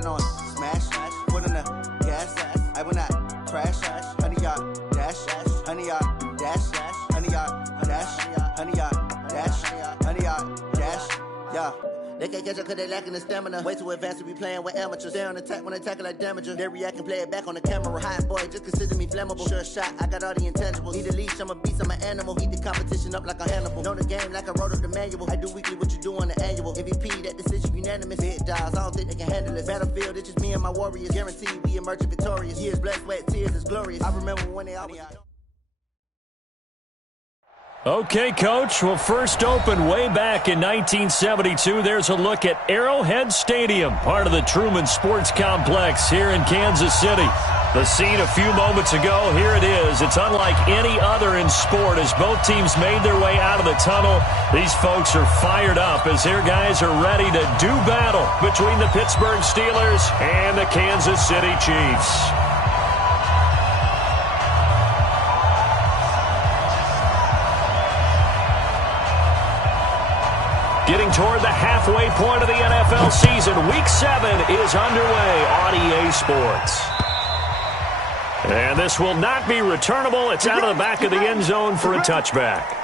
it on smash, foot on the gas, I will not crash, 100-yard dash, 100-yard dash, 100-yard dash, 100-yard dash, 100-yard dash, yeah. They can't catch up cause they lacking the stamina. Way too advanced to be playing with amateurs. They on attack when they tackle like damager. They react and play it back on the camera. Hot boy, just consider me flammable. Sure shot, I got all the intangibles. Need a leash, I'm a beast, I'm an animal. Eat the competition up like a Hannibal. Know the game like I wrote up the manual. I do weekly what you do on the annual. MVP, that decision unanimous. Big dials, I don't think they can handle it. Battlefield, it's just me and my warriors. Guaranteed we emerge victorious. Years, blood, sweat, tears, it's glorious. I remember when they always... Okay, Coach. Well, first opened way back in 1972. There's a look at Arrowhead Stadium, part of the Truman Sports Complex here in Kansas City. The scene a few moments ago, here it is. It's unlike any other in sport as both teams made their way out of the tunnel. These folks are fired up as their guys are ready to do battle between the Pittsburgh Steelers and the Kansas City Chiefs. Getting toward the halfway point of the NFL season, Week 7 is underway on EA Sports. And this will not be returnable. It's out of the back of the end zone for a touchback.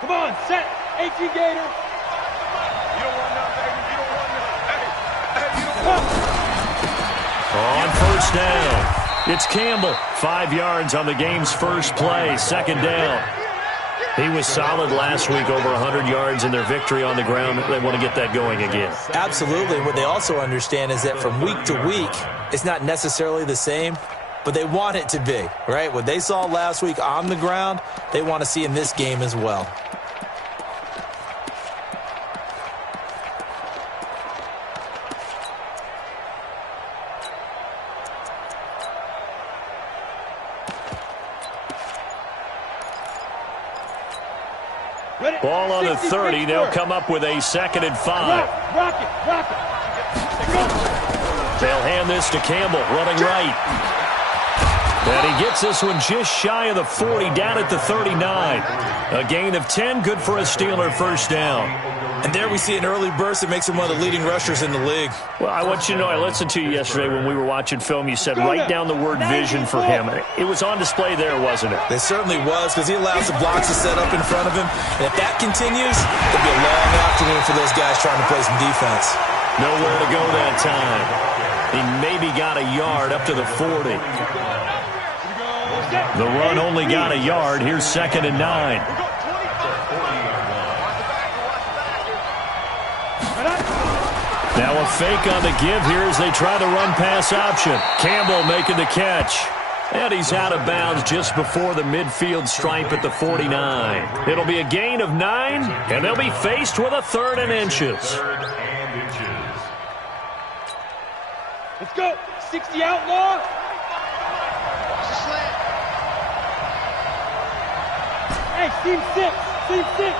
Come on, set. AT Gator. You don't want none, baby. You don't want none. Hey, you don't want none. On first down, it's Campbell. 5 yards on the game's first play. Second down. He was solid last week, over 100 yards in their victory on the ground. They want to get that going again. Absolutely. What they also understand is that from week to week, it's not necessarily the same, but they want it to be, right? What they saw last week on the ground, they want to see in this game as well. Ball on the 30. They'll come up with a 2nd and 5. Rock it. They'll hand this to Campbell, running right. And he gets this one just shy of the 40, down at the 39. A gain of 10, good for a Steeler first down. And there we see an early burst that makes him one of the leading rushers in the league. Well, I want you to know, I listened to you yesterday when we were watching film. You said write down the word vision for him. It was on display there, wasn't it? It certainly was, because he allows the blocks to set up in front of him. And if that continues, it'll be a long afternoon for those guys trying to play some defense. Nowhere to go that time. He maybe got a yard up to the 40. The run only got a yard. Here's 2nd and 9. Now a fake on the give here as they try the run-pass option. Campbell making the catch. And he's out of bounds just before the midfield stripe at the 49. It'll be a gain of 9, and they'll be faced with a 3rd and inches. Let's go. 60 outlaw. Hey, team 6. Team 6.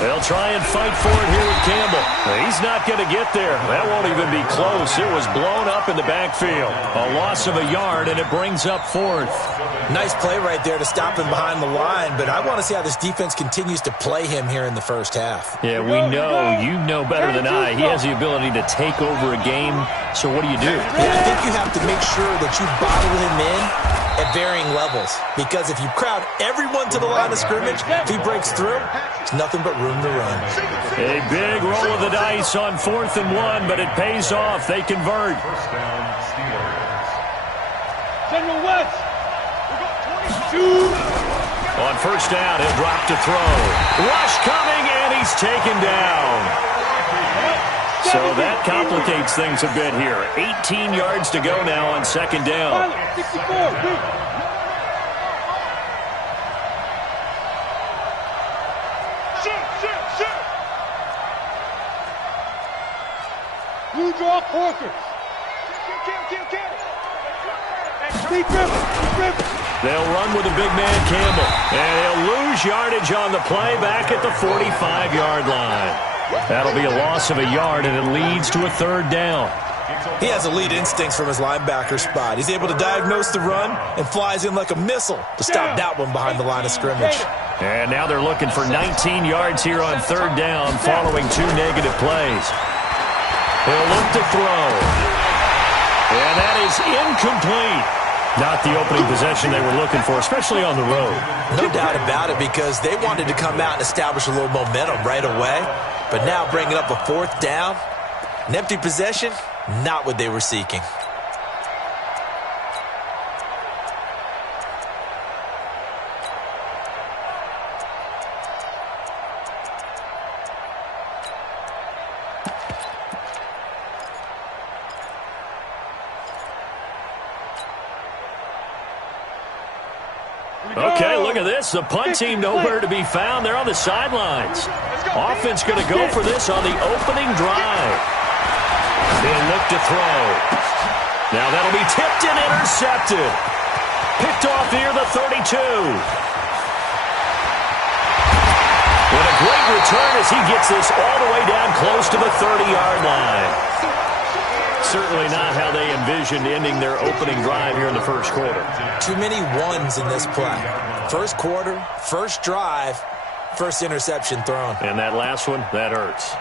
They'll try and fight for it here with Campbell. He's not going to get there. That won't even be close. It was blown up in the backfield. A loss of a yard, and it brings up 4th. Nice play right there to stop him behind the line, but I want to see how this defense continues to play him here in the first half. Yeah, we know. You know better than I. He has the ability to take over a game. So what do you do? Yeah, I think you have to make sure that you bottle him in at varying levels, because if you crowd everyone to the line of scrimmage, if he breaks through, there's nothing but room to run. A big roll of the dice on 4th and 1, but it pays off. They convert. General West. On first down, he'll drop to throw. Rush coming, and he's taken down. So that complicates things a bit here. 18 yards to go now on 2nd down. 64. Blue draw Corkers. They'll run with the big man Campbell. And he'll lose yardage on the play back at the 45-yard line. That'll be a loss of a yard, and it leads to a third down. He has elite instincts from his linebacker spot. He's able to diagnose the run and flies in like a missile to stop that one behind the line of scrimmage. And now they're looking for 19 yards here on third down following 2 negative plays. He'll look to throw. And that is incomplete. Not the opening possession they were looking for, especially on the road. No doubt about it, because they wanted to come out and establish a little momentum right away. But now bringing up a fourth down, an empty possession, not what they were seeking. Okay, look at this. The punt team nowhere to be found. They're on the sidelines. Offense going to go for this on the opening drive. They'll look to throw. Now that'll be tipped and intercepted. Picked off near the 32. What a great return as he gets this all the way down close to the 30-yard line. Certainly not how they envisioned ending their opening drive here in the first quarter. Too many ones in this play. First quarter, first drive, first interception thrown. And that last one, that hurts.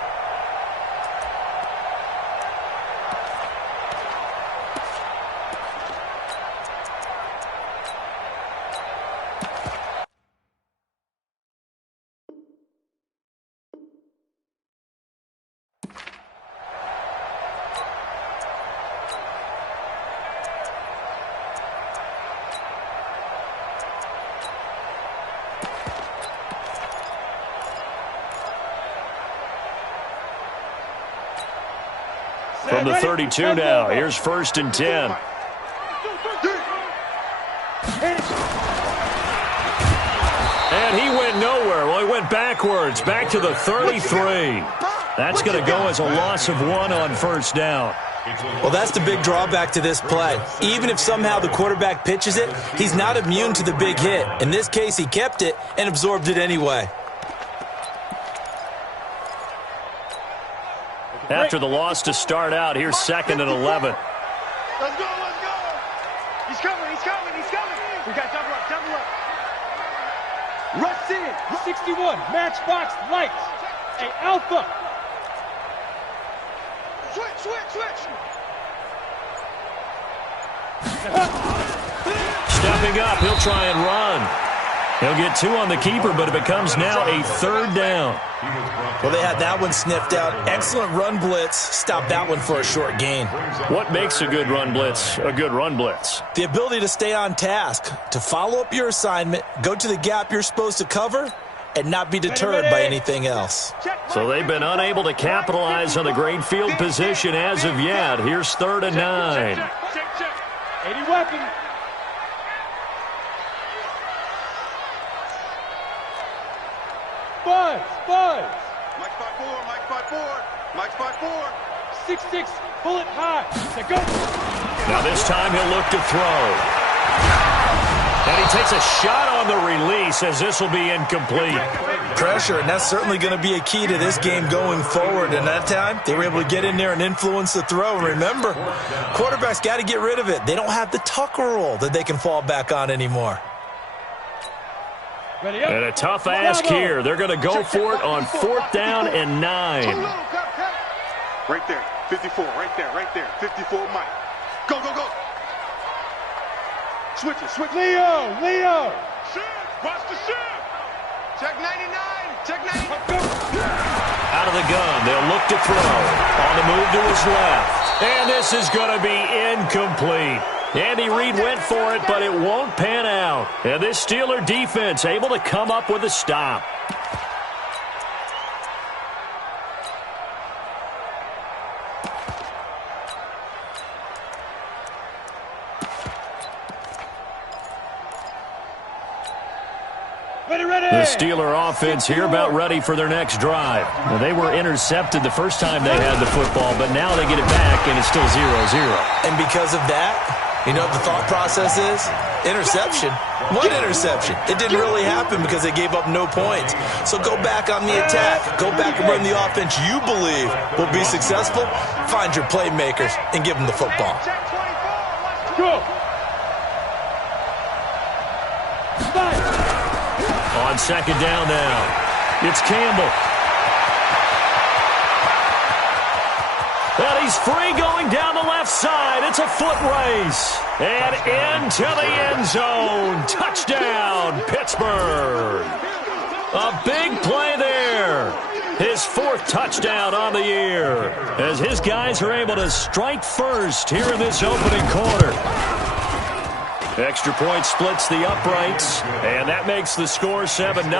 From the 32 now, here's 1st and 10. And he went nowhere. Well, he went backwards, back to the 33. That's going to go as a loss of 1 on first down. Well, that's the big drawback to this play. Even if somehow the quarterback pitches it, he's not immune to the big hit. In this case, he kept it and absorbed it anyway. After the loss to start out, here's 2nd and 11. Let's go, let's go. He's coming, he's coming, he's coming. We got double up, double up. Rush in, 61, matchbox lights. Hey, Alpha. Switch, switch, switch. Stepping up, he'll try and run. He'll get 2 on the keeper, but it becomes now a 3rd down. Well, they had that one sniffed out. Excellent run blitz. Stop that one for a short gain. What makes a good run blitz a good run blitz? The ability to stay on task, to follow up your assignment, go to the gap you're supposed to cover, and not be deterred by anything else. So they've been unable to capitalize on the great field position as of yet. Here's 3rd and 9. Check. 80 weapon. Buzz. Mike 5-4, Mike 5-4, Mike 5-4. 6-6, bullet high. Now go. Now this time he'll look to throw. And he takes a shot on the release as this will be incomplete. Pressure, and that's certainly going to be a key to this game going forward. And that time, they were able to get in there and influence the throw. Remember, quarterbacks got to get rid of it. They don't have the tucker roll that they can fall back on anymore. And a tough ask here. They're going to go for it on 4th down and 9. Right there, 54, right there, 54, Mike. Go. Switch it. Leo. Shift, watch the shift. Check 99. Out of the gun, they'll look to throw. On the move to his left. And this is going to be incomplete. Andy Reid went for it, but it won't pan out. And this Steeler defense able to come up with a stop. The Steeler offense here about ready for their next drive. Well, they were intercepted the first time they had the football, but now they get it back, and it's still 0-0. And because of that, You know what the thought process is? Interception. What interception? It didn't really happen because they gave up no points. So go back on the attack. Go back and run the offense you believe will be successful. Find your playmakers and give them the football. Go. On second down now, it's Campbell. And he's free going down the left side. It's a foot race. And into the end zone. Touchdown, Pittsburgh. A big play there. His fourth touchdown on the year. As his guys are able to strike first here in this opening quarter. Extra point splits the uprights. And that makes the score 7-0.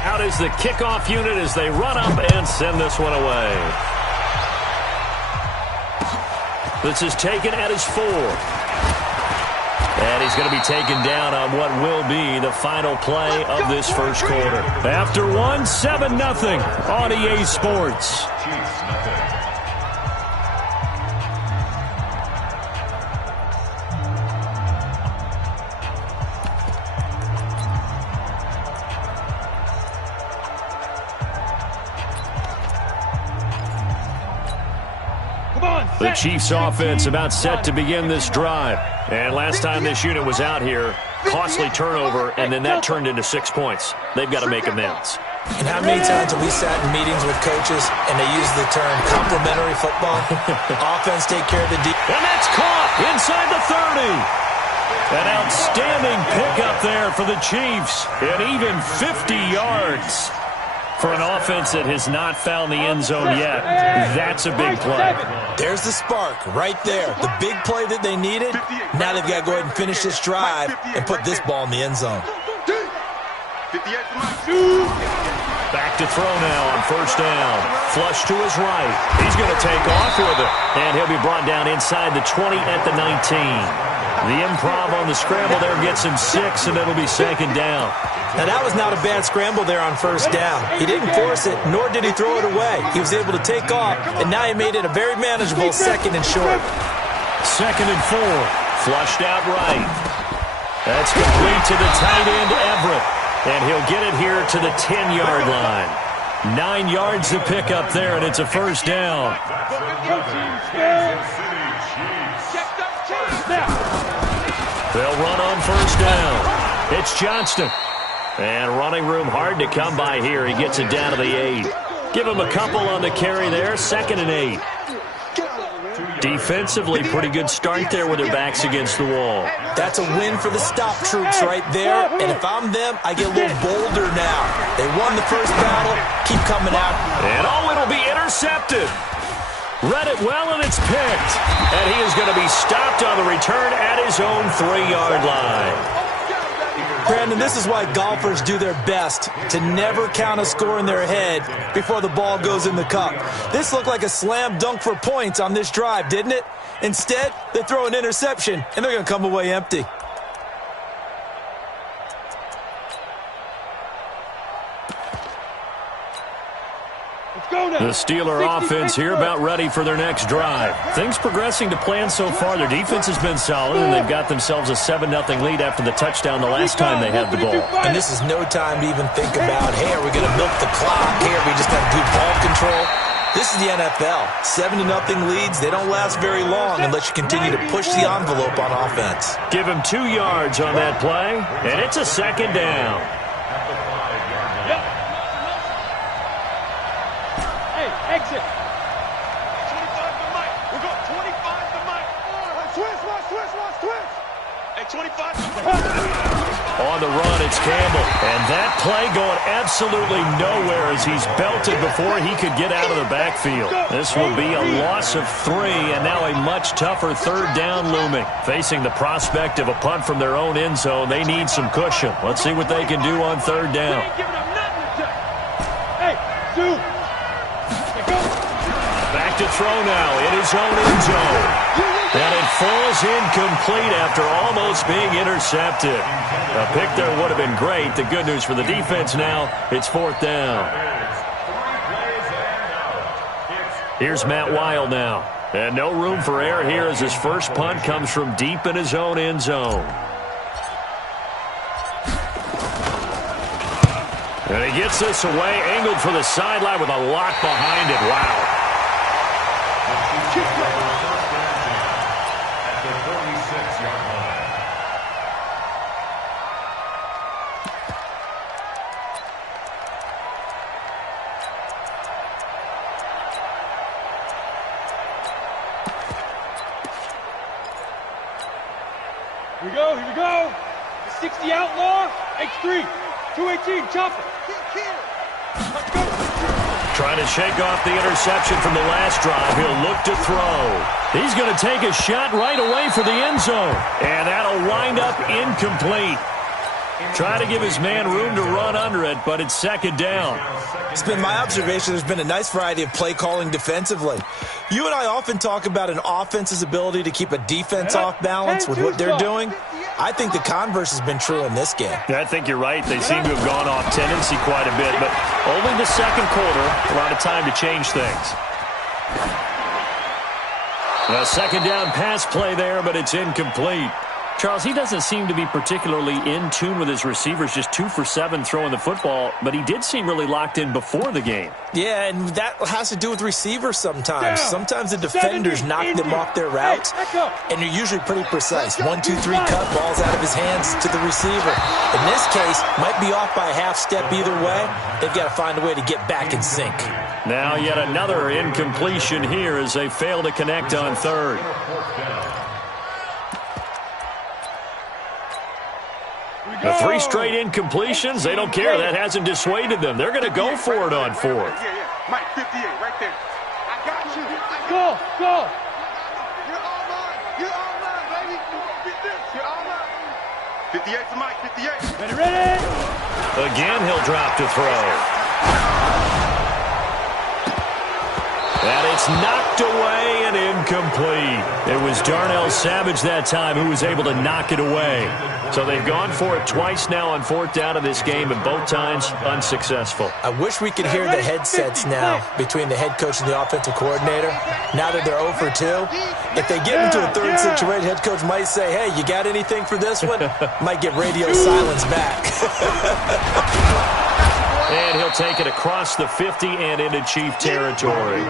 Out is the kickoff unit as they run up and send this one away. This is taken at his 4. And he's going to be taken down on what will be the final play of this first quarter. After one, 7-0 on EA Sports. The Chiefs offense about set to begin this drive. And last time this unit was out here, costly turnover, and then that turned into 6 points. They've got to make amends. And how many times have we sat in meetings with coaches and they use the term complementary football? Offense take care of the defense. And that's caught inside the 30. An outstanding pickup there for the Chiefs. And even 50 yards. For an offense that has not found the end zone yet, that's a big play. There's the spark right there. The big play that they needed. Now they've got to go ahead and finish this drive and put this ball in the end zone. Back to throw now on first down. Flush to his right. He's going to take off with it. And he'll be brought down inside the 20 at the 19. The improv on the scramble there gets him 6, and it'll be second down. Now, that was not a bad scramble there on first down. He didn't force it, nor did he throw it away. He was able to take off, and now he made it a very manageable second and short. Second and 4. Flushed out right. That's complete to the tight end, Everett. And he'll get it here to the 10-yard line. 9 yards to pick up there, and it's a first down. They'll run on first down. It's Johnston. And running room hard to come by here. He gets it down to the 8. Give him a couple on the carry there. Second and 8. Defensively, pretty good start there with their backs against the wall. That's a win for the stop troops right there. And if I'm them, I get a little bolder now. They won the first battle. Keep coming out. And it'll be intercepted. Read it well, and it's picked. And he is going to be stopped on the return at his own 3-yard line. Brandon, this is why golfers do their best to never count a score in their head before the ball goes in the cup. This looked like a slam dunk for points on this drive, didn't it? Instead, they throw an interception, and they're going to come away empty. The Steeler offense here about ready for their next drive. Things progressing to plan so far. Their defense has been solid, and they've got themselves a 7-0 lead after the touchdown the last time they had the ball. And this is no time to even think about, hey, are we going to milk the clock? Hey, are we just going to do ball control? This is the NFL. 7-0 leads, they don't last very long unless you continue to push the envelope on offense. Give him 2 yards on that play, and it's a second down. Exit. 25 to Mike. We're going 25 to Mike. Twist. Hey, 25 to Mike. On the run, it's Campbell. And that play going absolutely nowhere as he's belted before he could get out of the backfield. This will be a loss of 3, and now a much tougher third down looming. Facing the prospect of a punt from their own end zone, they need some cushion. Let's see what they can do on third down. Hey, dude. Back to throw now in his own end zone. And it falls incomplete after almost being intercepted. A pick there would have been great. The good news for the defense now, it's fourth down. Here's Matt Weil now. And no room for error here as his first punt comes from deep in his own end zone. And he gets this away, angled for the sideline with a lock behind it. Wow. At the 36-yard line. Here we go, here we go. The 60 outlaw, X3, 218, chopper. Let's go. Trying to shake off the interception from the last drive. He'll look to throw. He's going to take a shot right away for the end zone. And that'll wind up incomplete. Try to give his man room to run under it, but it's second down. It's been my observation there's been a nice variety of play calling defensively. You and I often talk about an offense's ability to keep a defense off balance with what they're doing. I think the converse has been true in this game. I think you're right. They seem to have gone off tendency quite a bit, but only the second quarter, a lot of time to change things. A second down pass play there, but it's incomplete. Charles, he doesn't seem to be particularly in tune with his receivers, just 2 for 7 throwing the football, but he did seem really locked in before the game. Yeah, and that has to do with receivers sometimes. Sometimes the defenders knock them off their routes, and they're usually pretty precise. 1, 2, 3 cut, balls out of his hands to the receiver. In this case, might be off by a half step either way. They've got to find a way to get back in sync. Now yet another incompletion here as they fail to connect on third. The 3 straight incompletions, they don't care. That hasn't dissuaded them. They're going to go for it on fourth. Mike, 58, right there. I got you. Go, go. You're all mine. You're all mine, baby. Get this. You're all mine. 58 to Mike, 58. Ready? Again, he'll drop to throw. And it's knocked away and incomplete. It was Darnell Savage that time who was able to knock it away. So they've gone for it twice now on fourth down of this game, and both times unsuccessful. I wish we could hear the headsets now between the head coach and the offensive coordinator. Now that they're 0 for 2, if they get into a third situation, head coach might say, hey, you got anything for this one? Might get radio silence back. And he'll take it across the 50 and into Chief territory.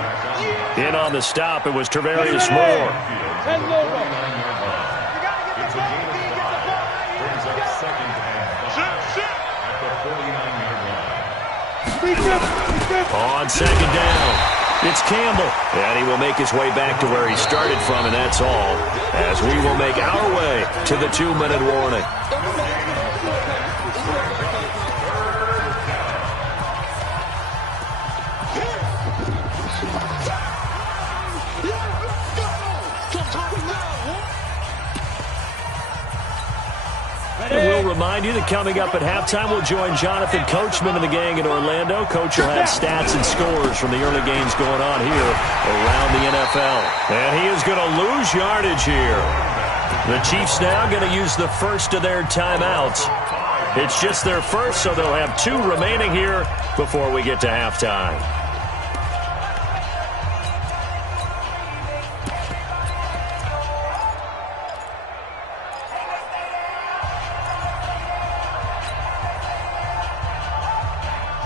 In on the stop, it was Travarius Moore. On second down, it's Campbell. And he will make his way back to where he started from, and that's all. As we will make our way to the 2-minute warning. And we'll remind you that coming up at halftime, we'll join Jonathan Coachman and the gang in Orlando. Coach will have stats and scores from the early games going on here around the NFL. And he is going to lose yardage here. The Chiefs now going to use the first of their timeouts. It's just their first, so they'll have 2 remaining here before we get to halftime.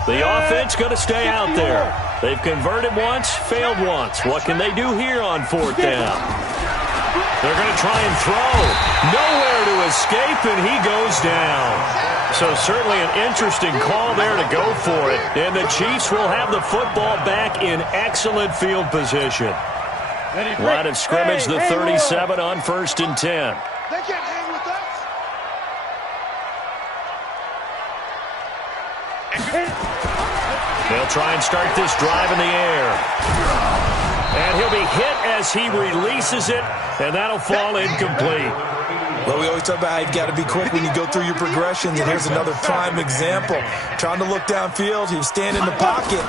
The offense going to stay out there. They've converted once, failed once. What can they do here on fourth down? They're going to try and throw. Nowhere to escape, and he goes down. So certainly an interesting call there to go for it. And the Chiefs will have the football back in excellent field position. Line of scrimmage, the 37 on 1st and 10. They can't hang with us. They'll try and start this drive in the air. And he'll be hit as he releases it, and that'll fall incomplete. Well, we always talk about how you've got to be quick when you go through your progressions, and here's another prime example. Trying to look downfield, he was standing in the pocket,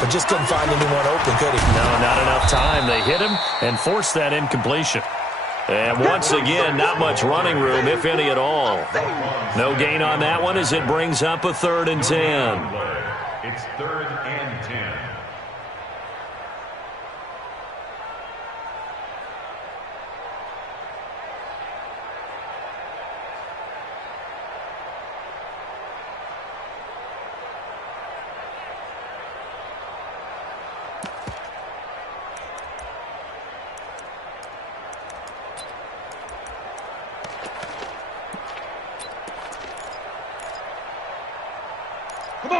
but just couldn't find anyone open, could he? No, not enough time. They hit him and forced that incompletion. And once again, not much running room, if any at all. No gain on that one as it brings up a 3rd and 10. It's 3rd and 10.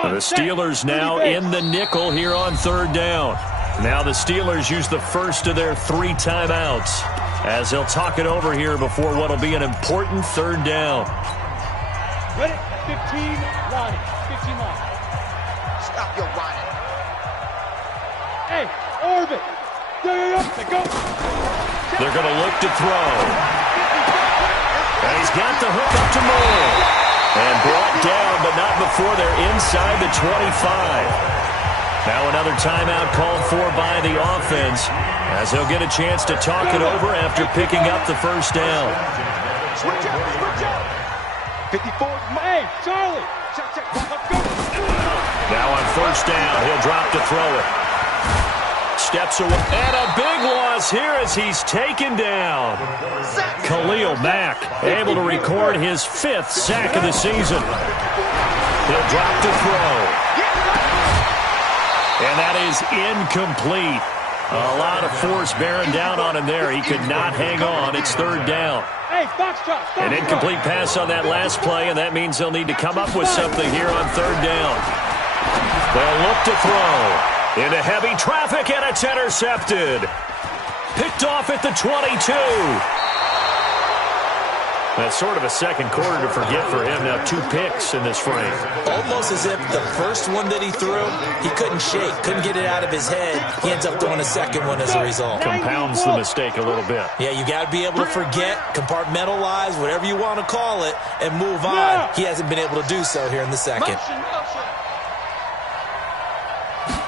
The Steelers now in the nickel here on third down. Now the Steelers use the first of their 3 timeouts as they'll talk it over here before what will be an important third down. Ready? 15 line. 15 line. Stop your whining. Hey, orbit. Go. They're going to look to throw. And he's got the hook up to Moore. And brought down, but not before they're inside the 25. Now another timeout called for by the offense as they'll get a chance to talk it over after picking up the first down. Switch out. 54. Hey, Charlie. Check. Let's go. Now on first down, he'll drop to throw it. Steps away. And a big loss here as he's taken down. Khalil Mack able to record his 5th sack of the season. He'll drop to throw. And that is incomplete. A lot of force bearing down on him there. He could not hang on. It's third down. Hey, Foxtrot. An incomplete pass on that last play, and that means they'll need to come up with something here on third down. They'll look to throw. Into heavy traffic, and it's intercepted. Picked off at the 22. That's sort of a second quarter to forget for him. Now 2 picks in this frame. Almost as if the first one that he threw, he couldn't shake, couldn't get it out of his head. He ends up throwing a second one as a result. Compounds the mistake a little bit. Yeah, you got to be able to forget, compartmentalize, whatever you want to call it, and move on. He hasn't been able to do so here in the second.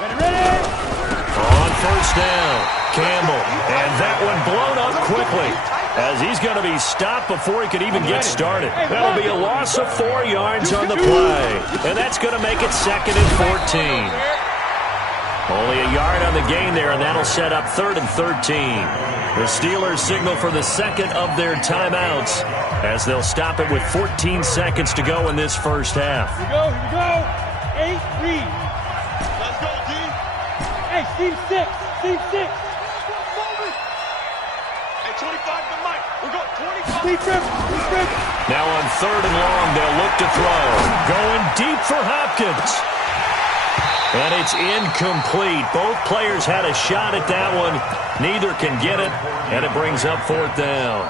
Ready? On first down, Campbell. And that one blown up quickly as he's going to be stopped before he could even get started. That'll be a loss of 4 yards on the play. And that's going to make it 2nd and 14. Only a yard on the gain there, and that'll set up 3rd and 13. The Steelers signal for the second of their timeouts as they'll stop it with 14 seconds to go in this first half. Here we go. 8, read. Let's go, D. Hey, Steve 6. Steve 6. Hey, 25 to Mike. We're going 25. Steve Tripp. Now on 3rd and long, they'll look to throw. Going deep for Hopkins. And it's incomplete. Both players had a shot at that one. Neither can get it, and it brings up 4th down.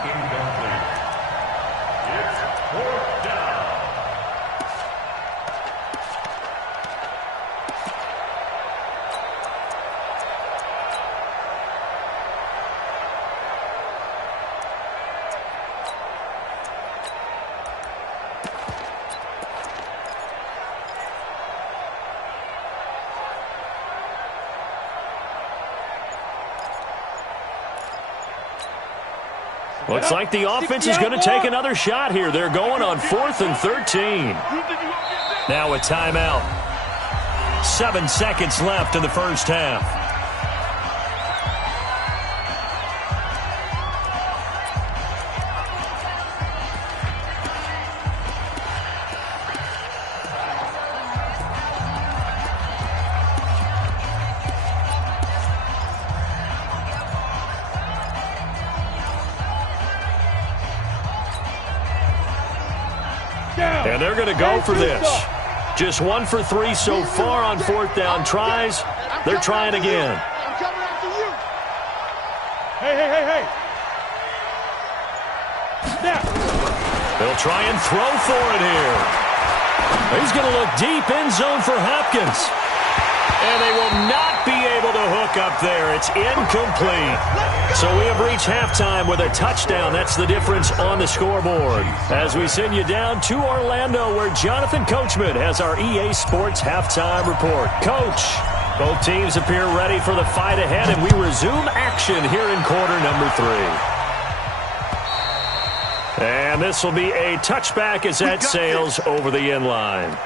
Looks like the offense is going to take another shot here. They're going on 4th and 13. Now a timeout. 7 seconds left in the first half. And they're going to go for this. Just 1 for 3 so far on 4th down tries. They're trying again. I'm coming after you. Hey. Snap. They'll try and throw for it here. He's going to look deep end zone for Hopkins. And they will not be able to hook up there. It's incomplete. So we have reached halftime with a touchdown. That's the difference on the scoreboard. As we send you down to Orlando, where Jonathan Coachman has our EA Sports halftime report. Coach, both teams appear ready for the fight ahead, and we resume action here in quarter number 3. And this will be a touchback as that sails over the end line.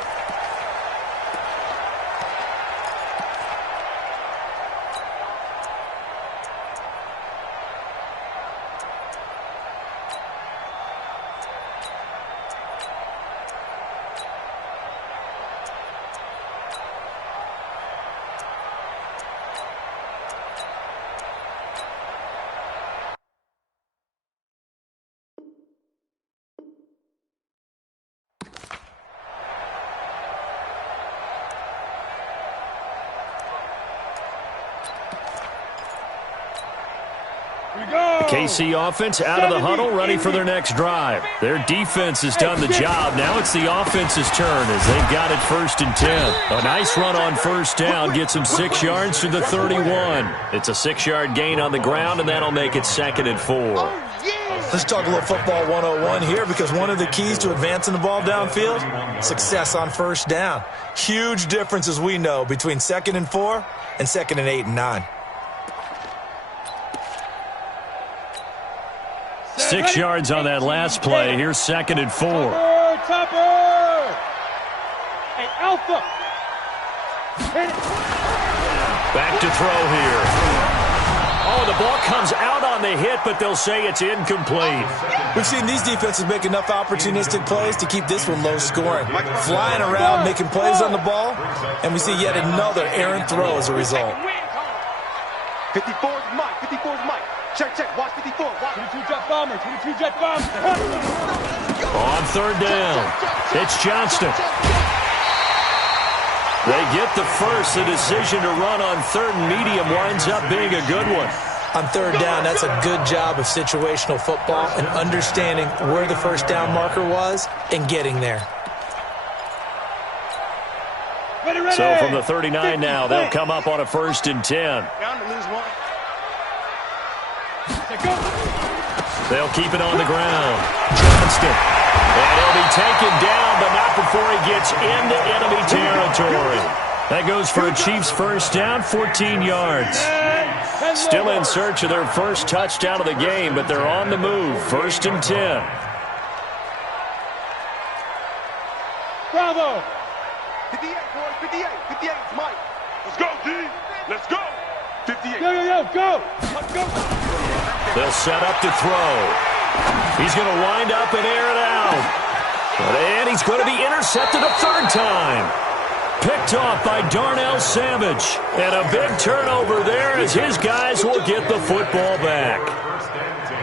The KC offense out of the huddle, ready for their next drive. Their defense has done the job. Now it's the offense's turn as they've got it 1st and 10. A nice run on 1st down gets them 6 yards to the 31. It's a 6-yard gain on the ground, and that'll make it 2nd and 4. Let's talk a little football 101 here, because one of the keys to advancing the ball downfield, success on 1st down. Huge difference, as we know, between 2nd and 4 and 2nd and 8 and 9. 6 yards on that last play. Here's 2nd and 4. Topper! Hey, Alpha! Back to throw here. Oh, the ball comes out on the hit, but they'll say it's incomplete. We've seen these defenses make enough opportunistic plays to keep this one low scoring. Flying around, making plays on the ball, and we see yet another errant throw as a result. 54 is Mike. 54 is Mike. Check, check. Watch 54. Watch. 22 jet bomber. 22 jet bomber. On 3rd down, it's Johnston. They get the first. The decision to run on 3rd and medium winds up being a good one. On 3rd down, that's a good job of situational football and understanding where the 1st down marker was and getting there. So from the 39 now, they'll come up on a 1st and 10. They'll keep it on the ground. Johnston. And he'll be taken down, but not before he gets into enemy territory. That goes for a Chiefs 1st down, 14 yards. Still in search of their first touchdown of the game, but they're on the move. 1st and 10. Bravo! 58, boys. 58. 58 is Mike. Let's go, D. Let's go. 58. Go! Let's go! They'll set up to throw. He's going to wind up and air it out. And he's going to be intercepted a 3rd time. Picked off by Darnell Savage. And a big turnover there as his guys will get the football back. 1st and 10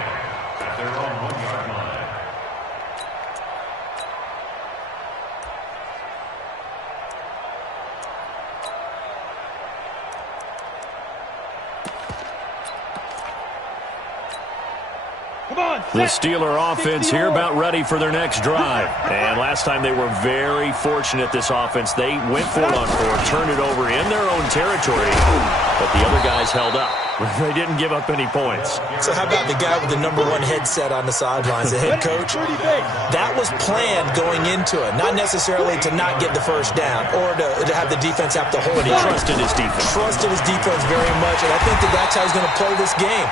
at their own 1-yard line. The Steeler offense here about ready for their next drive. And last time they were very fortunate, this offense. They went for it on 4, turned it over in their own territory, but the other guys held up. They didn't give up any points. So how about the guy with the number 1 headset on the sidelines, the head coach? That was planned going into it, not necessarily to not get the 1st down or to have the defense have to hold it. He trusted his defense. Trusted his defense very much, and I think that's how he's going to play this game.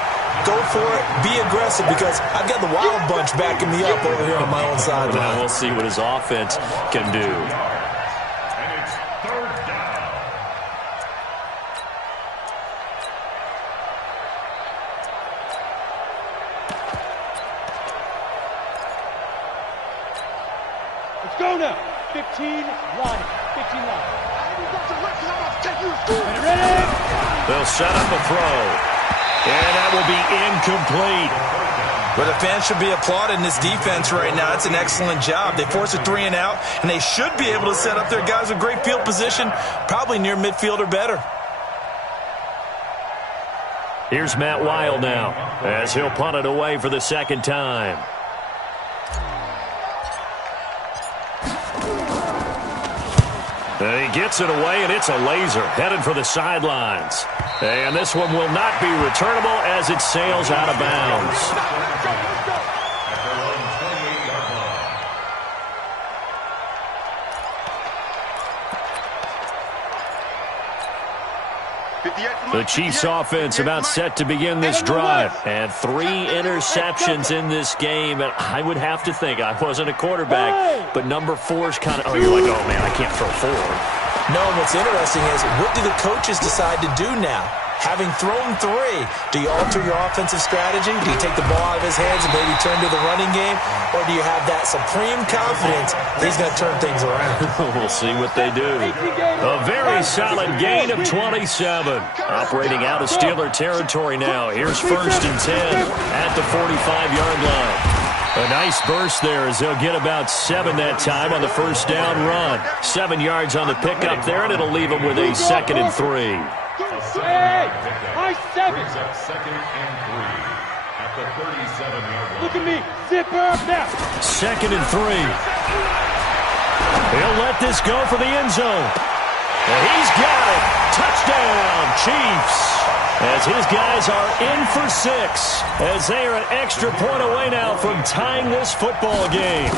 Go for it, be aggressive, because I've got the Wild Bunch backing me up over here on my own sideline. Now we'll see what his offense can do. And it's 3rd down. Let's go now. 15 line. 15 line. Ready? They'll set up a throw. And that will be incomplete. But the fans should be applauding this defense right now. It's an excellent job. They force a 3 and out, and they should be able to set up their guys with great field position, probably near midfield or better. Here's Matt Weil now as he'll punt it away for the 2nd time. And he gets it away, and it's a laser headed for the sidelines. And this one will not be returnable as it sails out of bounds. At their own 28-yard line. The Chiefs offense about set to begin this drive. And 3 interceptions in this game. And I would have to think, I wasn't a quarterback, but number 4's kind of, you're like, oh man, I can't throw forward. No, what's interesting is, what do the coaches decide to do now? Having thrown 3, do you alter your offensive strategy? Do you take the ball out of his hands and maybe turn to the running game? Or do you have that supreme confidence that he's going to turn things around? We'll see what they do. A very solid gain of 27. Operating out of Steeler territory now. Here's 1st and 10 at the 45-yard line. A nice burst there as they'll get about 7 that time on the 1st down run. 7 yards on the pickup there, and it'll leave them with a 2nd and 3. Hey, high 7. 2nd and 3. 37-yard line. Look at me. Zipper. Now. 2nd and 3. He'll let this go for the end zone. And he's got it. Touchdown, Chiefs. As his guys are in for 6. As they are an extra point away now from tying this football game.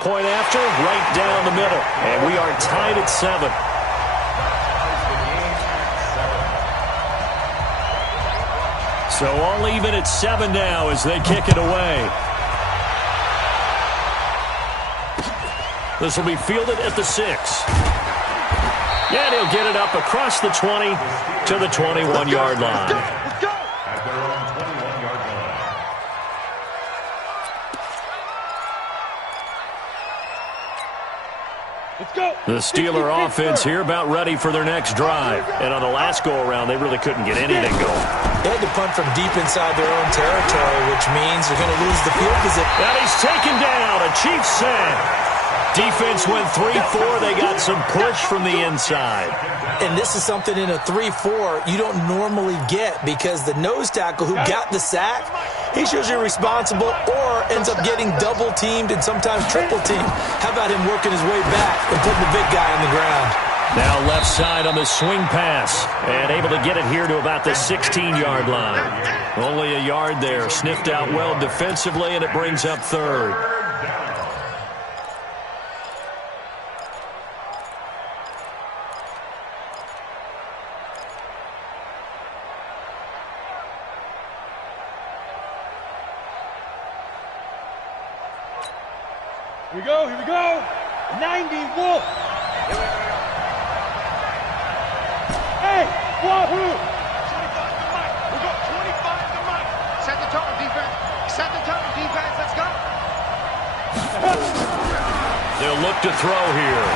Point after, right down the middle. And we are tied at 7. So all even at 7 now as they kick it away. This will be fielded at the 6. And he'll get it up across the 20 to the 21-yard line. At their own 21-yard line. Let's go. The Steeler offense here about ready for their next drive. And on the last go-around, they really couldn't get anything going. They had to punt from deep inside their own territory, which means they're going to lose the field position. And he's taken down. A Chiefs sack. Defense went 3-4. They got some push from the inside. And this is something in a 3-4 you don't normally get because the nose tackle who got the sack, he shows you're responsible or ends up getting double-teamed and sometimes triple-teamed. How about him working his way back and putting the big guy on the ground? Now left side on the swing pass. And able to get it here to about the 16-yard line. Only a yard there. Sniffed out well defensively, and it brings up 3rd. Here we go. Here we go. 90 Wolf. Hey, Wahoo. 25 to Mike. We got 25 to Mike. Set the tone, defense. Set the tone, defense. Let's go. They'll look to throw here.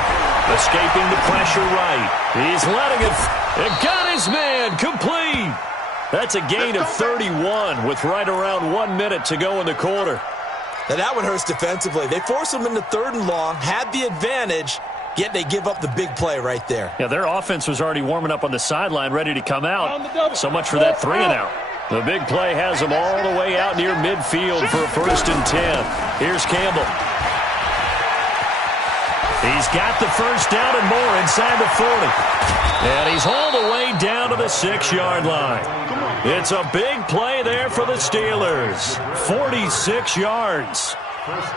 Escaping the pressure right. He's letting it. It got his man. Complete. That's a gain of 31 with right around 1 minute to go in the quarter. Now that one hurts defensively. They force them into 3rd and long, had the advantage, yet they give up the big play right there. Yeah, their offense was already warming up on the sideline, ready to come out. So much for that 3 and out. The big play has them all the way out near midfield for a 1st and 10. Here's Campbell. He's got the 1st down and more inside the 40. And he's all the way down to the 6-yard line. It's a big play there for the Steelers. 46 yards.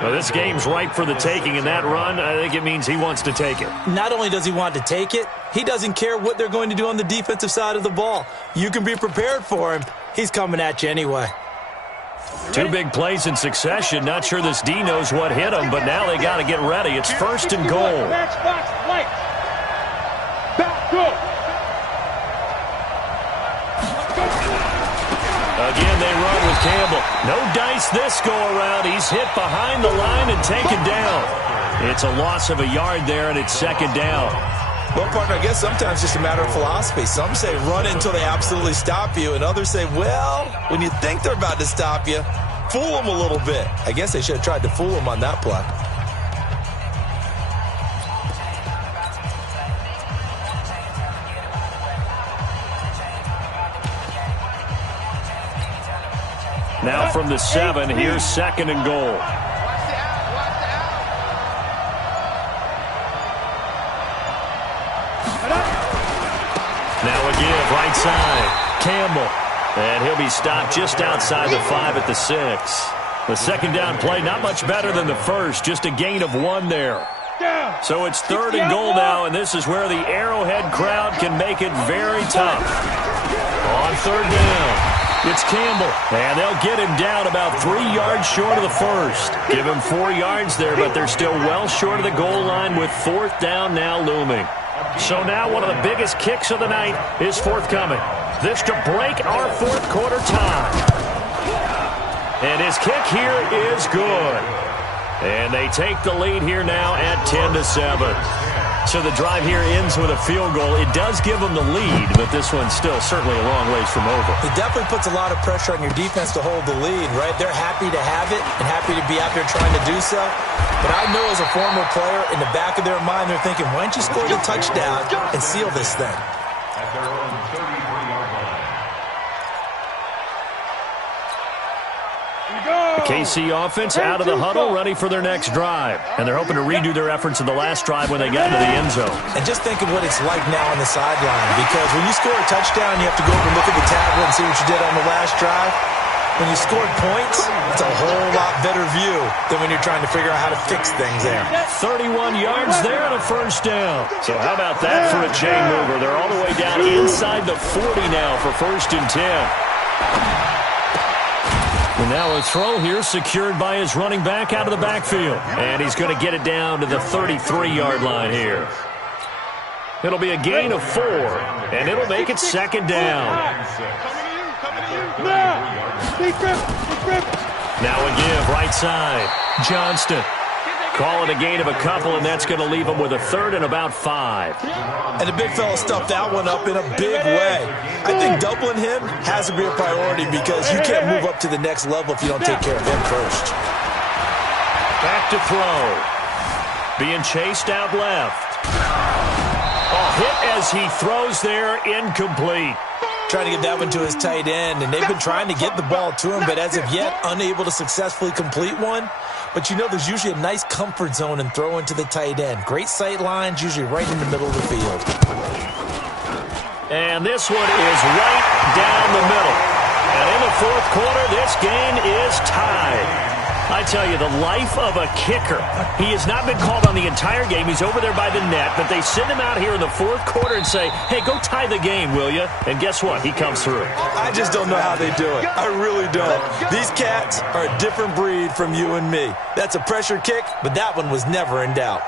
Well, this game's ripe for the taking, in that run, I think it means he wants to take it. Not only does he want to take it, he doesn't care what they're going to do on the defensive side of the ball. You can be prepared for him. He's coming at you anyway. 2 big plays in succession. Not sure this D knows what hit him, but now they got to get ready. It's 1st and goal. Matchbox light. Back, go. Again, they run with Campbell. No dice this go-around. He's hit behind the line and taken down. It's a loss of a yard there, and it's 2nd down. Well, partner, I guess sometimes it's just a matter of philosophy. Some say run until they absolutely stop you, and others say, well, when you think they're about to stop you, fool them a little bit. I guess they should have tried to fool them on that play. Now from the 7, here's 2nd and goal. Now a give, right side. Campbell. And he'll be stopped just outside the 5 at the 6. The 2nd down play, not much better than the 1st. Just a gain of 1 there. So it's 3rd and goal now, and this is where the Arrowhead crowd can make it very tough. On 3rd down. It's Campbell, and they'll get him down about 3 yards short of the 1st. Give him 4 yards there, but they're still well short of the goal line with 4th down now looming. So now one of the biggest kicks of the night is forthcoming. This to break our 4th quarter tie. And his kick here is good. And they take the lead here now at 10-7. So the drive here ends with a field goal. It does give them the lead, but this one's still certainly a long ways from over. It definitely puts a lot of pressure on your defense to hold the lead, right? They're happy to have it and happy to be out there trying to do so. But I know as a former player, in the back of their mind, they're thinking, why don't you score the touchdown and seal this thing? At their own 33-yard line. The KC offense out of the huddle, ready for their next drive. And they're hoping to redo their efforts in the last drive when they get into the end zone. And just think of what it's like now on the sideline, because when you score a touchdown, you have to go over and look at the tablet and see what you did on the last drive. When you scored points, it's a whole lot better view than when you're trying to figure out how to fix things there. 31 yards there and a first down. So how about that for a chain mover? They're all the way down inside the 40 now for 1st and 10. And now a throw here secured by his running back out of the backfield. And he's going to get it down to the 33-yard line here. It'll be a gain of 4, and it'll make it 2nd down. Now a give right side. Johnston. Call it a gain of a couple, and that's going to leave him with a 3rd and about 5. And the big fella stuffed that one up in a big way. I think doubling him has to be a priority because you can't move up to the next level if you don't take care of him first. Back to throw. Being chased out left. A hit as he throws there, incomplete. Trying to get that one to his tight end, and they've been trying to get the ball to him, but as of yet, unable to successfully complete one. But you know there's usually a nice comfort zone in throwing to the tight end. Great sight lines, usually right in the middle of the field. And this one is right down the middle. And in the 4th quarter, this game is tied. I tell you, the life of a kicker. He has not been called on the entire game. He's over there by the net, but they send him out here in the 4th quarter and say, hey, go tie the game, will you? And guess what? He comes through. I just don't know how they do it. I really don't. These cats are a different breed from you and me. That's a pressure kick, but that one was never in doubt.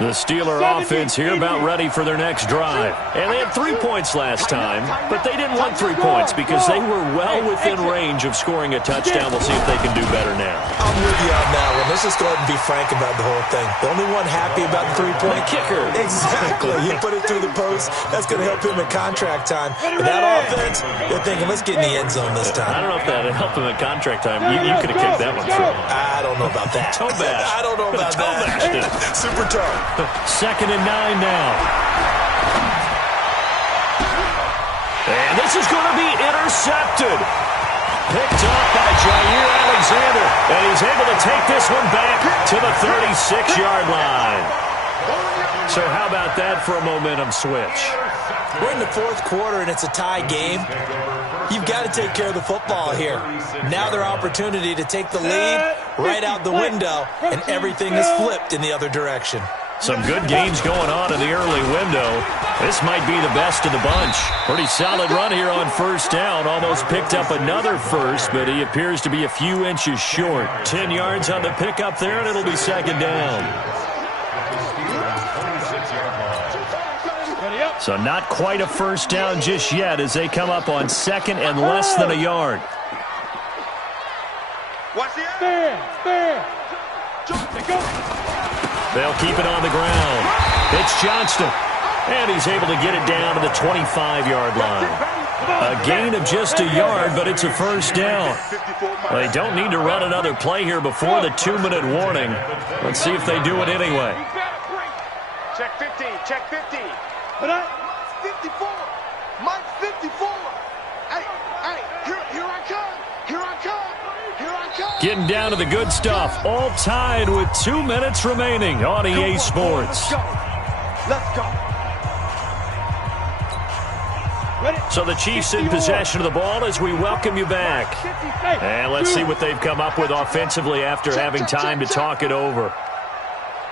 The Steeler offense here about ready for their next drive. And they had 3 points last time, but they didn't want 3 points because they were well within range of scoring a touchdown. We'll see if they can do better now. I'm with you on that one. Let's just go ahead and be frank about the whole thing. The only one happy about the 3-point kicker. Exactly. He put it through the post. That's going to help him at contract time. But that offense, they're thinking, let's get in the end zone this time. I don't know if that helped him at contract time. You could have kicked that one through. I don't know about that. Toe bash. I don't know about that. Super toe. 2nd and 9 now. And this is going to be intercepted. Picked up by Jair Alexander. And he's able to take this one back to the 36-yard line. So how about that for a momentum switch? We're in the 4th quarter, and it's a tie game. You've got to take care of the football here. Now their opportunity to take the lead right out the window, and everything is flipped in the other direction. Some good games going on in the early window. This might be the best of the bunch. Pretty solid run here on 1st down. Almost picked up another first, but he appears to be a few inches short. 10 yards on the pickup there, and it'll be 2nd down. So not quite a 1st down just yet as they come up on 2nd and less than a yard. They'll keep it on the ground. It's Johnston. And he's able to get it down to the 25-yard line. A gain of just a yard, but it's a 1st down. Well, they don't need to run another play here before the 2-minute warning. Let's see if they do it anyway. Check 50, check 50. 54. Mike 54. Hey, here I come. Here I come. Here I come. Getting down to the good stuff. All tied with 2 minutes remaining on EA Sports. Let's go. So the Chiefs in possession of the ball as we welcome you back. And let's see what they've come up with offensively after having time to talk it over.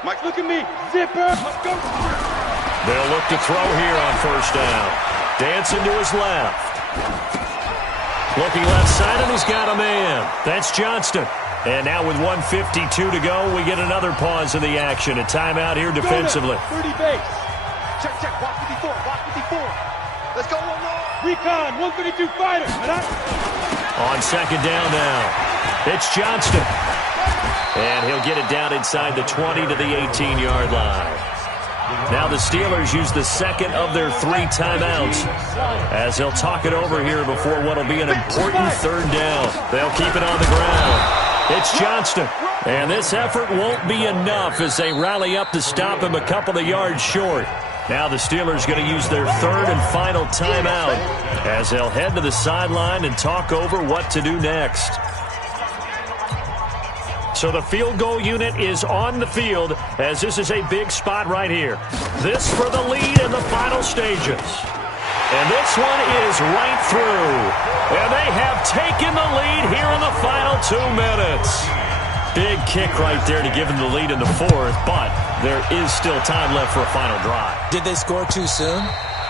Mike, look at me. Zipper. Let's go. They'll look to throw here on 1st down. Dancing to his left. Looking left side, and he's got a man. That's Johnston. And now with 1:52 to go, we get another pause in the action. A timeout here defensively. 30 base. Check. Watch 54. Watch 54. Let's go one more. Recon, 132 fighter. On 2nd down now. It's Johnston. And he'll get it down inside the 20 to the 18-yard line. Now the Steelers use the second of their 3 timeouts as they'll talk it over here before what will be an important third down. They'll keep it on the ground. It's Johnston. And this effort won't be enough as they rally up to stop him a couple of yards short. Now the Steelers going to use their third and final timeout as they'll head to the sideline and talk over what to do next. So the field goal unit is on the field as this is a big spot right here. This for the lead in the final stages. And this one is right through. And they have taken the lead here in the final 2 minutes. Big kick right there to give them the lead in the fourth, but there is still time left for a final drive. Did they score too soon?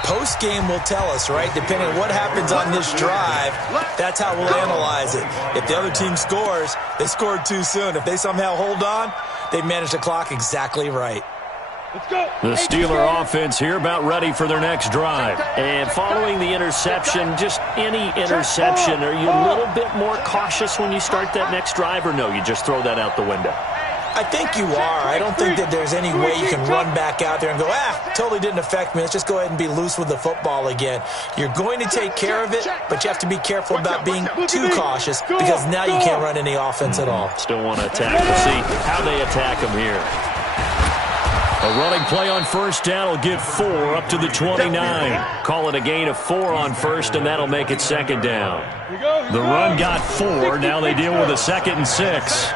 Post-game will tell us, right? Depending on what happens on this drive, that's how we'll analyze it. If the other team scores, they scored too soon. If they somehow hold on, they managed the clock exactly right. The Steeler offense here about ready for their next drive. And following the interception, just any interception, are you a little bit more cautious when you start that next drive, or no, you just throw that out the window? I think you are. I don't think that there's any way you can run back out there and go, totally didn't affect me. Let's just go ahead and be loose with the football again. You're going to take care of it, but you have to be careful about being too cautious because now you can't run any offense at all. Still want to attack. We'll see how they attack them here. A running play on first down will get 4 up to the 29. Call it a gain of 4 on first, and that'll make it second down. The run got 4. Now they deal with a 2nd and 6.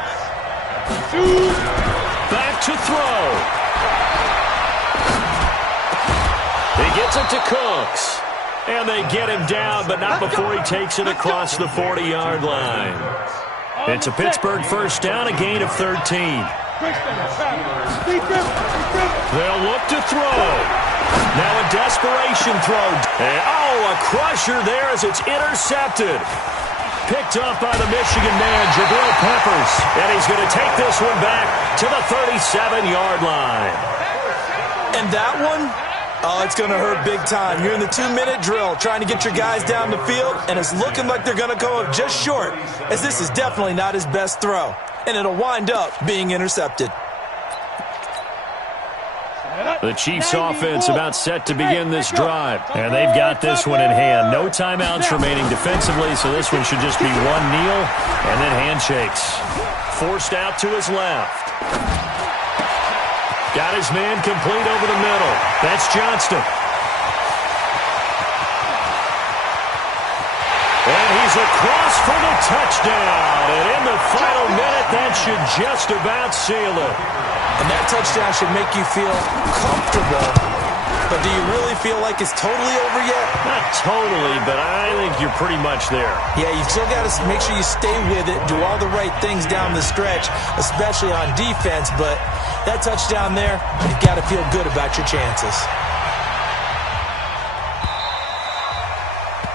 Back to throw. He gets it to Cooks. And they get him down, but not before he takes it across the 40-yard line. It's a Pittsburgh first down, a gain of 13. They'll look to throw. Now a desperation throw. And, a crusher there as it's intercepted. Picked up by the Michigan man, Jabril Peppers. And he's going to take this one back to the 37-yard line. And that one, it's going to hurt big time. You're in the 2-minute drill trying to get your guys down the field, and it's looking like they're going to come up just short, as this is definitely not his best throw. And it'll wind up being intercepted. The Chiefs offense about set to begin this drive. And they've got this one in hand. No timeouts remaining defensively, so this one should just be one kneel and then handshakes. Forced out to his left. Got his man complete over the middle. That's Johnston. And he's across for the touchdown. And in the final minute, that should just about seal it. And that touchdown should make you feel comfortable. But do you really feel like it's totally over yet? Not totally, but I think you're pretty much there. Yeah, you've still got to make sure you stay with it, do all the right things down the stretch, especially on defense. But that touchdown there, you've got to feel good about your chances.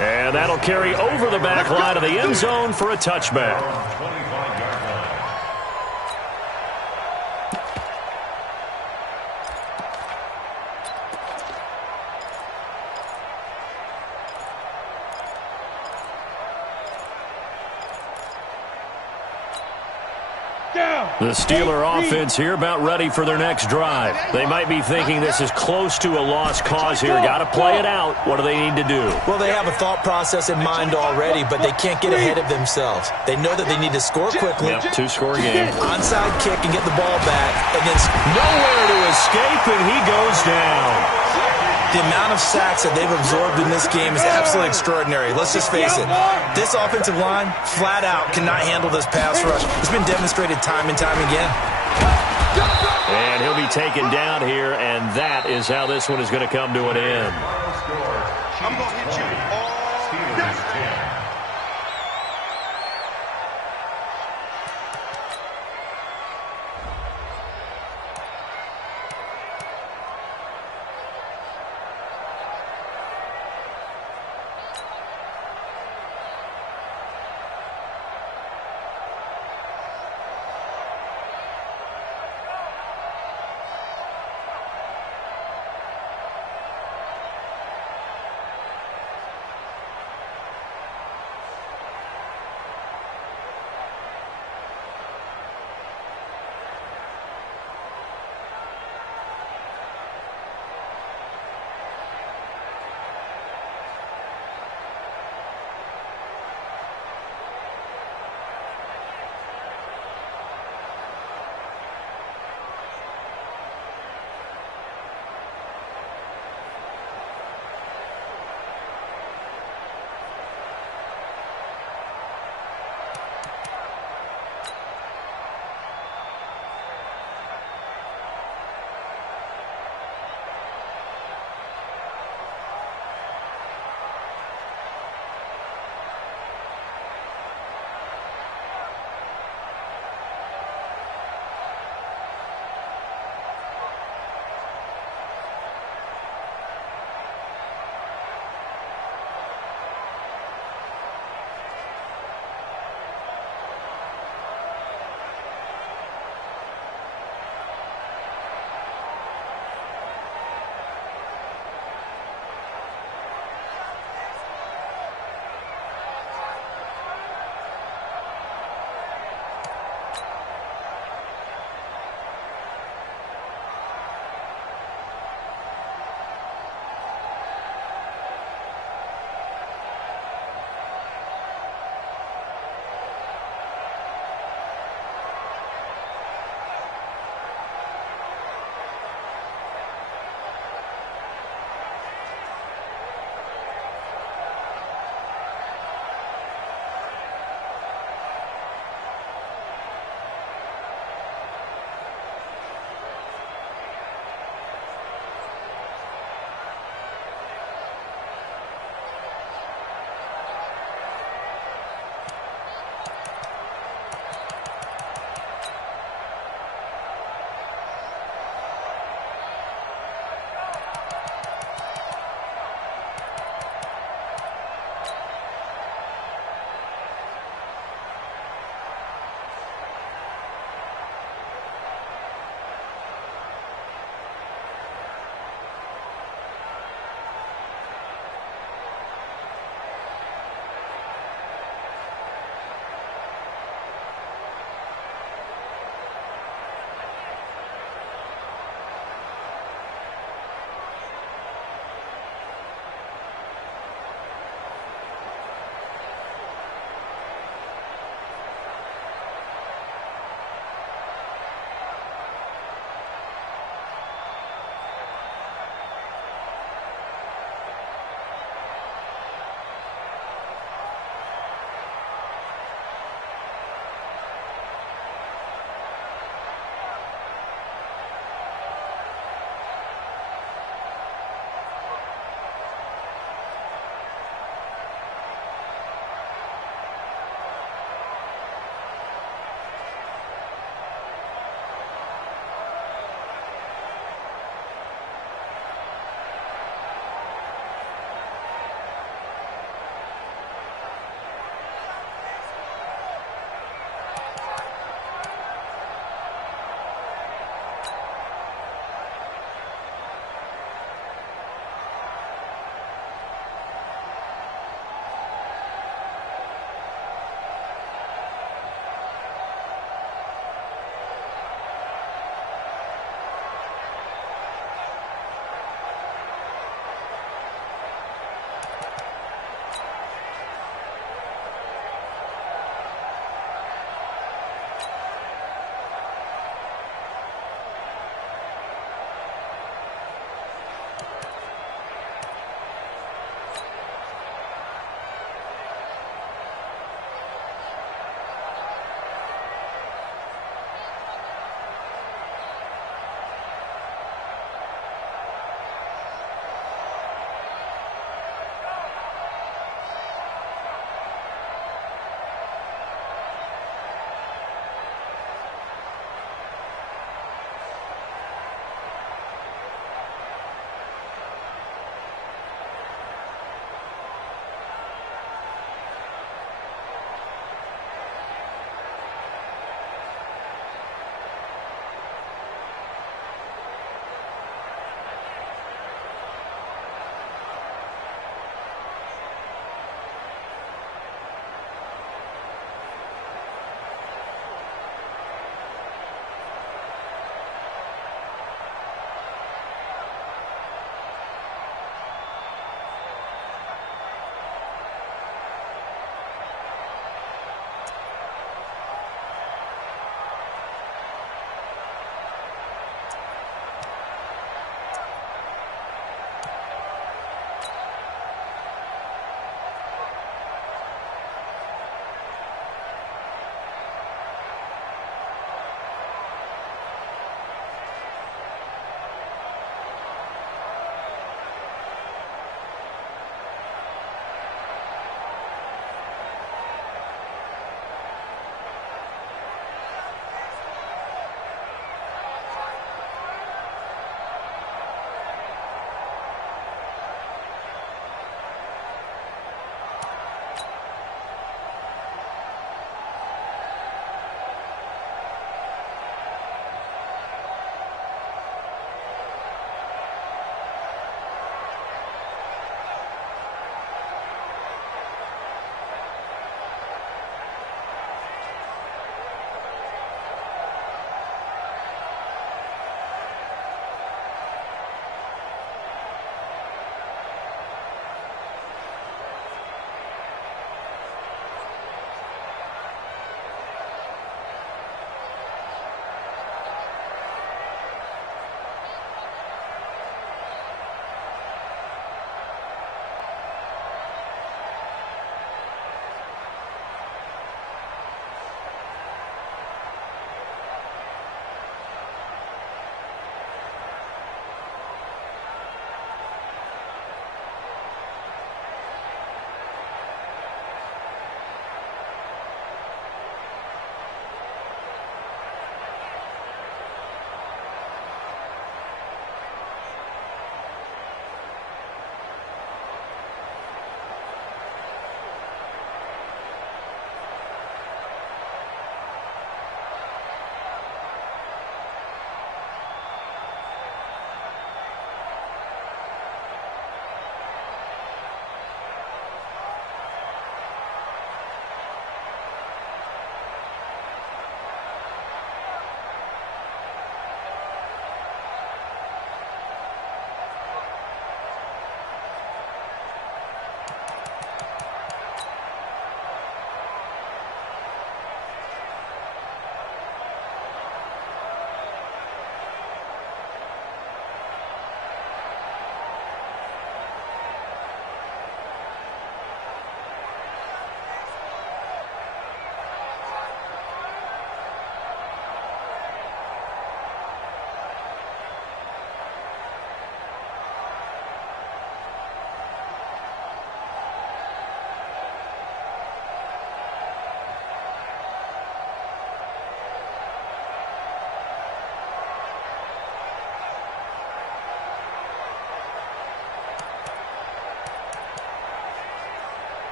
And that'll carry over the back line of the end zone for a touchback. The Steeler offense here about ready for their next drive. They might be thinking this is close to a lost cause here. Got to play it out. What do they need to do? Well, they have a thought process in mind already, but they can't get ahead of themselves. They know that they need to score quickly. Yep, 2-score game. Onside kick and get the ball back. And then nowhere to escape, and he goes down. The amount of sacks that they've absorbed in this game is absolutely extraordinary. Let's just face it. This offensive line, flat out, cannot handle this pass rush. It's been demonstrated time and time again. And he'll be taken down here, and that is how this one is going to come to an end. I'm going to hit you all.